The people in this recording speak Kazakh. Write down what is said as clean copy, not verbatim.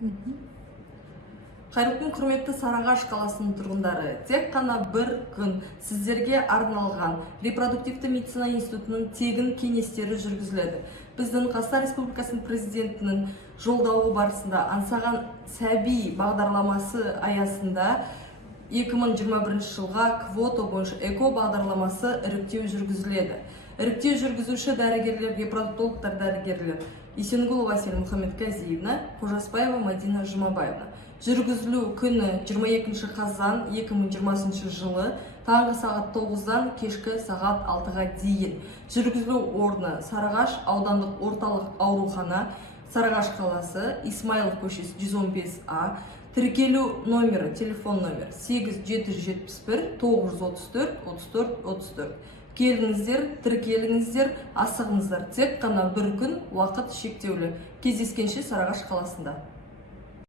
Қайырлы күн, құрметті Сарыағаш қаласының тұрғындары. Тек қана бір күн сіздерге арналған репродуктивті медицина институтының тегін кеңестері жүргізіледі. Біздің Қазақстан Республикасының президентінің жолдауы барысында аңсаған сәби бағдарламасы аясында 2021 жылға квота бойынша эко бағдарламасы іріктеу жүргізіледі. Іріктеу жүргізуші дәрігерлер, репродуктологтар дәрігерлер Есенгулова Әсел Мұхаммедказиевна, Қожасбаева Мадина Жұмабаевна. Жүргізілу күні 22 қазан 2020 жылы таңғы сағат 9-дан кешкі сағат 6-ға дейін. Жүргізілу орны Сарыағаш аудандық орталық аурухана, Сарыағаш қаласы, Исмаилов көшесі 115А. Тіркелу номері, телефон номер 8771 934 34 34. Келіңіздер, тіркеліңіздер, асығыңыздар. Тек қана бір күн, уақыт шектеулі. Кездескенше Сарыағаш қаласында.